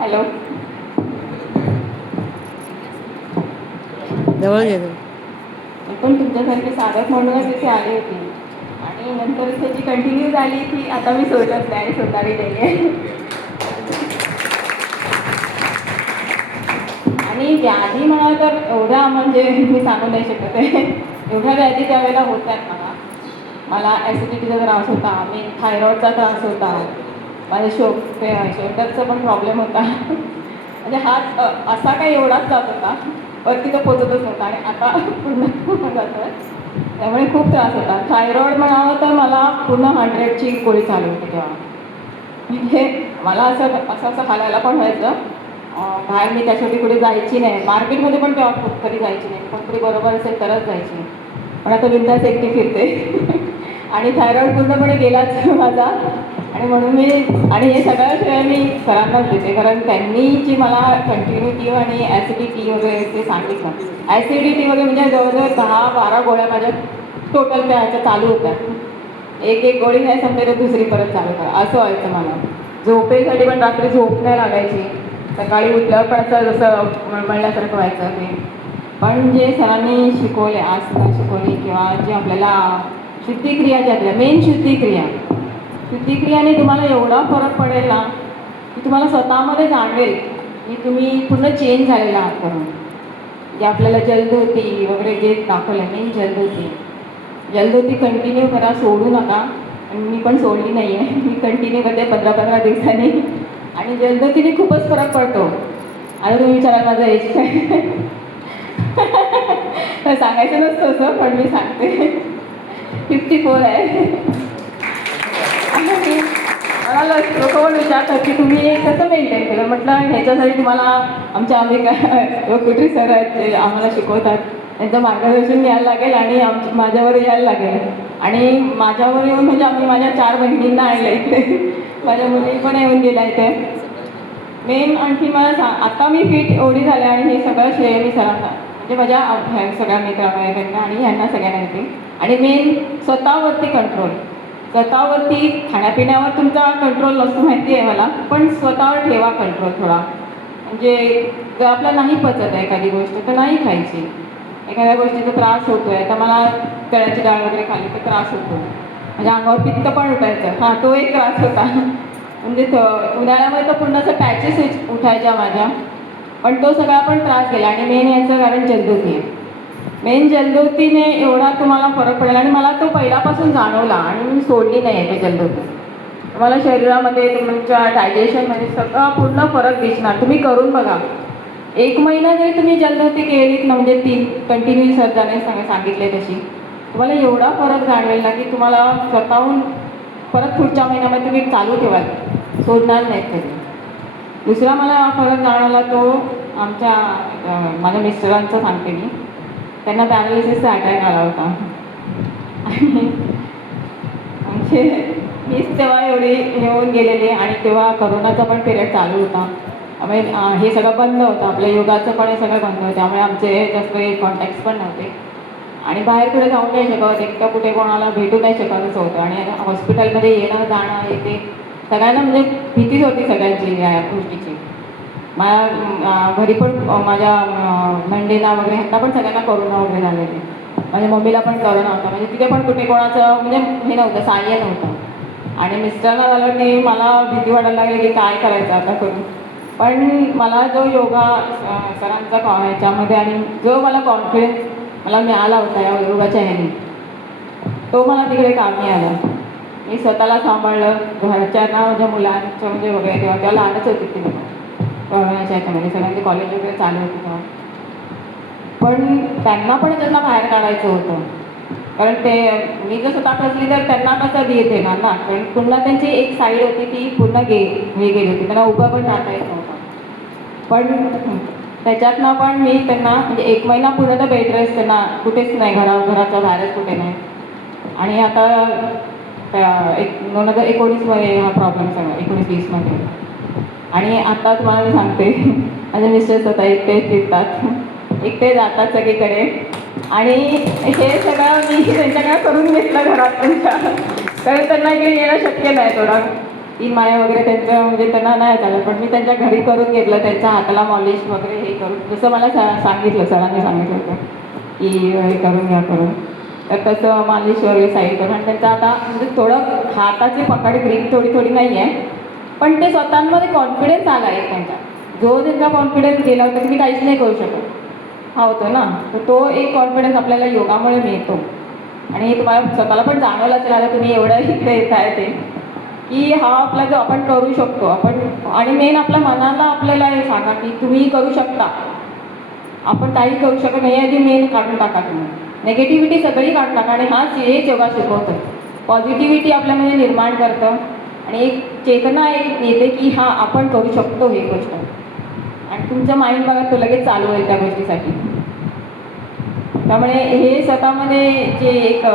Hello. जवळ घेतो. मी पण तुमच्यासारखी साधक म्हणूनच इथे आली होती आणि नंतर त्याची कंटिन्यू झाली की आता मी सोडत नाही, स्वतःही नाही आहे. आणि व्याधी म्हणा तर एवढ्या म्हणजे मी सांगू नाही शकत आहे. एवढ्या व्याधी त्यावेळेला होत्यात मला. मला ॲसिडिटीचा त्रास होता, मी थायरॉईडचा त्रास होता, माझ्या शोल्डरचा पण प्रॉब्लेम होता. म्हणजे हात असा काही एवढाच जात होता, वरती तो पोचतच नव्हता आणि आता पूर्ण जातो आहे. त्यामुळे खूप त्रास होता. थायरॉईड म्हणावं तर मला पूर्ण 100ची गोळी चालू होती तेव्हा. म्हणजे मला असं असं असं हालायला पण व्हायचं. बाहेर मी त्यासाठी कुठे जायची नाही, मार्केटमध्ये पण तेव्हा खूप कधी जायची नाही, कोणतरी बरोबर असेल तरच जायची. पण आता बिनधास्त एकटी फिरते. आणि थायरॉईड पूर्णपणे गेलाच माझा. आणि म्हणून मी आणि हे सगळ्या शिवाय मी सरांनाच देते, कारण त्यांनी जी मला कंटिन्युटी आणि ॲसिडिटी वगैरे ते सांगितलं. ॲसिडिटी वगैरे म्हणजे जवळजवळ 10-12 गोळ्या माझ्या टोटल त्या ह्याच्या चालू होत्या. एक एक गोळी नाही संपली तर दुसरी परत चालू करा असं व्हायचं मला. झोपेसाठी पण रात्री झोप नाही लागायची, सकाळी उठल्यावर पण असं जसं मळमळल्यासारखं व्हायचं ते. पण जे सरांनी शिकवले, आसनं शिकवली किंवा जे आपल्याला शुद्धिक्रिया ज्या आपल्या मेन शुद्धिक्रियाने तुम्हाला एवढा फरक पडेल ना की तुम्हाला स्वतःमध्ये जाणवेल की तुम्ही पूर्ण चेंज झालेला आहात करून. जे आपल्याला जलदोती वगैरे जे दाखवलं मेन जलदोती कंटिन्यू करा, सोडू नका. आणि मी पण सोडली नाही आहे, मी कंटिन्यू करते 15-15 दिवसांनी. आणि जलदोतीने खूपच फरक पडतो. आता तुम्ही विचाराल माझं एज काय. तर सांगायचं नसतं असं, पण मी सांगते 54 आहे. आणि मला लोक पण विचारतात की तुम्ही हे कसं मेंटेन केलं. म्हटलं ह्याच्यासाठी तुम्हाला आमच्या कुठे सर आहेत ते आम्हाला शिकवतात, त्यांचं मार्गदर्शन घ्यायला लागेल आणि माझ्यावर यायला लागेल. आणि माझ्यावर येऊन म्हणजे आम्ही माझ्या 4 बहिणींना आणलं इथे. माझ्या मुली पण येऊन गेल्या इथे. मेन आणखी मला आता मी फिट एवढी झाले आणि हे सगळं श्रेय मी सरांना म्हणजे माझ्या सगळ्या मित्रांना आणि ह्यांना सगळ्यांना येते. आणि मेन स्वतःवरती कंट्रोल. स्वतःवरती खाण्यापिण्यावर तुमचा कंट्रोल नसतो माहिती आहे मला, पण स्वतःवर ठेवा कंट्रोल थोडा. म्हणजे जर आपल्याला नाही पचत आहे एखादी गोष्ट तर नाही खायची. एखाद्या गोष्टीचा त्रास होतो आहे, तर मला चण्याची डाळ वगैरे खाल्ली तर त्रास होतो, म्हणजे अंगावर पित्त पण उठायचं, हां तो एक त्रास होता. म्हणजे उन्हाळ्यामध्ये तर पूर्ण असं पॅचेस उठायच्या माझ्या. पण तो सगळा पण त्रास गेला. आणि मेन याचं कारण जलदोती आहे. मेन जलदोतीने एवढा तुम्हाला फरक पडेल आणि मला तो पहिल्यापासून जाणवला आणि मी सोडली नाही आहे ते जलदोती. मला शरीरामध्ये तुमच्या डायजेशनमध्ये सगळा पूर्ण फरक दिसणार. तुम्ही करून बघा. 1 महिना जरी तुम्ही जलदोती केलीत ना, म्हणजे 3 कंटिन्यू सर्जाने सांगितले तशी, तुम्हाला एवढा फरक जाणवेल ना की तुम्हाला स्वतःहून परत पुढच्या महिन्यामध्ये तुम्ही चालू ठेवाल, सोडणार नाहीत कधी. दुसरा मला फरक जाणवला तो आमच्या माझ्या मिस्टरांचं सांगते मी. त्यांना पॅरालिसिसचा अटॅक आला होता. आणि म्हणजे मीच तेव्हा एवढी येऊन गेलेली आणि तेव्हा करोनाचा पण पिरियड चालू होता. त्यामुळे हे सगळं बंद होतं, आपल्या योगाचं पण हे सगळं बंद होतं. त्यामुळे आमचे जास्त कॉन्टॅक्ट्स पण नव्हते आणि बाहेर कुठे जाऊ नाही शकत, एकटं कुठे कोणाला भेटू नाही शकत असं होतं. आणि हॉस्पिटलमध्ये येणं जाणं हे ते सगळ्यांना म्हणजे भीतीच होती सगळ्यांची या गोष्टीची. माझ्या घरी पण माझ्या नंदेला वगैरे ह्यांना पण सगळ्यांना कोरोना वगैरे झालेले. माझ्या मम्मीला पण कोरोना होता, म्हणजे तिथे पण कुठे कोणाचं म्हणजे हे नव्हतं, सहाय्य नव्हतं. आणि मिस्टरांना झालं की मला भीती वाटायला लागली की काय करायचं आता करून. पण मला जो योगा सरांचा ह्याच्यामध्ये आणि जो मला कॉन्फिडन्स मला मिळाला होता या योगाच्या ह्याने, तो मला तिकडे कामी आला. मी स्वतःला सांभाळलं, घरच्यांना माझ्या मुलांच्या म्हणजे वगैरे तेव्हा लहानच होती ती कोरोनाच्या ह्याच्यामध्ये, सगळ्यांचे कॉलेज वगैरे चालू होते तेव्हा. पण त्यांना पण त्यांना बाहेर काढायचं होतं, कारण ते मी जर स्वतः फसली तर त्यांना कसं देत येणार ना. कारण पुन्हा त्यांची एक साईड होती ती पूर्ण हे गेली होती, त्यांना उभं पण राहता येत नव्हतं. पण त्याच्यातनं पण मी त्यांना म्हणजे 1 महिना पूर्ण तर बेड रेस्ट, त्यांना कुठेच नाही, घराच्या बाहेरच कुठे नाही. आणि आता 2019मध्ये हा प्रॉब्लेम सगळा 19-20मध्ये. आणि आता तुम्हाला मी सांगते माझे मिस्टर स्वतः एकटे फिरतात, एकटे जातात सगळीकडे. आणि हे सगळं मी त्यांच्याकडे करून घेतलं घरात त्यांच्या, कारण त्यांना इकडे येणं शक्य नाही थोडं. तीन माया वगैरे त्यांचं म्हणजे त्यांना नाही झालं, पण मी त्यांच्या घरी करून घेतलं, त्यांच्या हाताला मॉलिश वगैरे हे करून, जसं मला सांगितलं सरांनी सांगितलं होतं की हे करून घ्या करून, तर तसं मालिश वगैरे साईड करून. आणि त्यांचं आता म्हणजे थोडं हाताची पकड ग्रीप थोडी थोडी नाही आहे, पण ते स्वतःमध्ये कॉन्फिडन्स आला आहे त्यांचा. जो त्यांचा कॉन्फिडन्स गेला होता की मी काहीच नाही करू शकत हा होतो ना, तर तो एक कॉन्फिडन्स आपल्याला योगामुळे मिळतो. आणि तुम्हाला स्वतःला पण जाणवलंच राहिलं तुम्ही एवढं इकडे येत आहे ते, की हा आपला जो आपण करू शकतो आपण. आणि मेन आपल्या मनाला आपल्याला हे सांगा की तुम्ही करू शकता, आपण काही करू शकत नाही याची मेन काढून टाका तुम्ही. निगेटिव्हिटी सगळी काढून टाका आणि हाच हेच योगा शिकवतं. पॉझिटिव्हिटी आपल्यामध्ये निर्माण करतं आणि एक चेतना एक येते की हां आपण करू शकतो ही गोष्ट. आणि तुमचं माइंड बघा तो लगेच चालू होईल त्या गोष्टीसाठी. त्यामुळे हे स्वतःमध्ये जे एक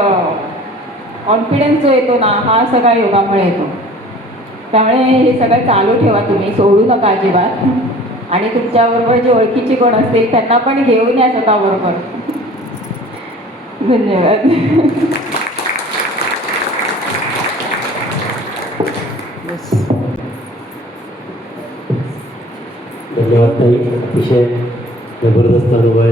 कॉन्फिडन्स जो येतो ना हा सगळा योगामुळे येतो. त्यामुळे हे सगळं चालू ठेवा, तुम्ही सोडू नका अजिबात. आणि तुमच्याबरोबर जे ओळखीचे कोण असतील त्यांना पण घेऊन या स्वतःबरोबर. धन्यवाद. धन्यवाद ताई, अतिशय जबरदस्त अनुभव आहे.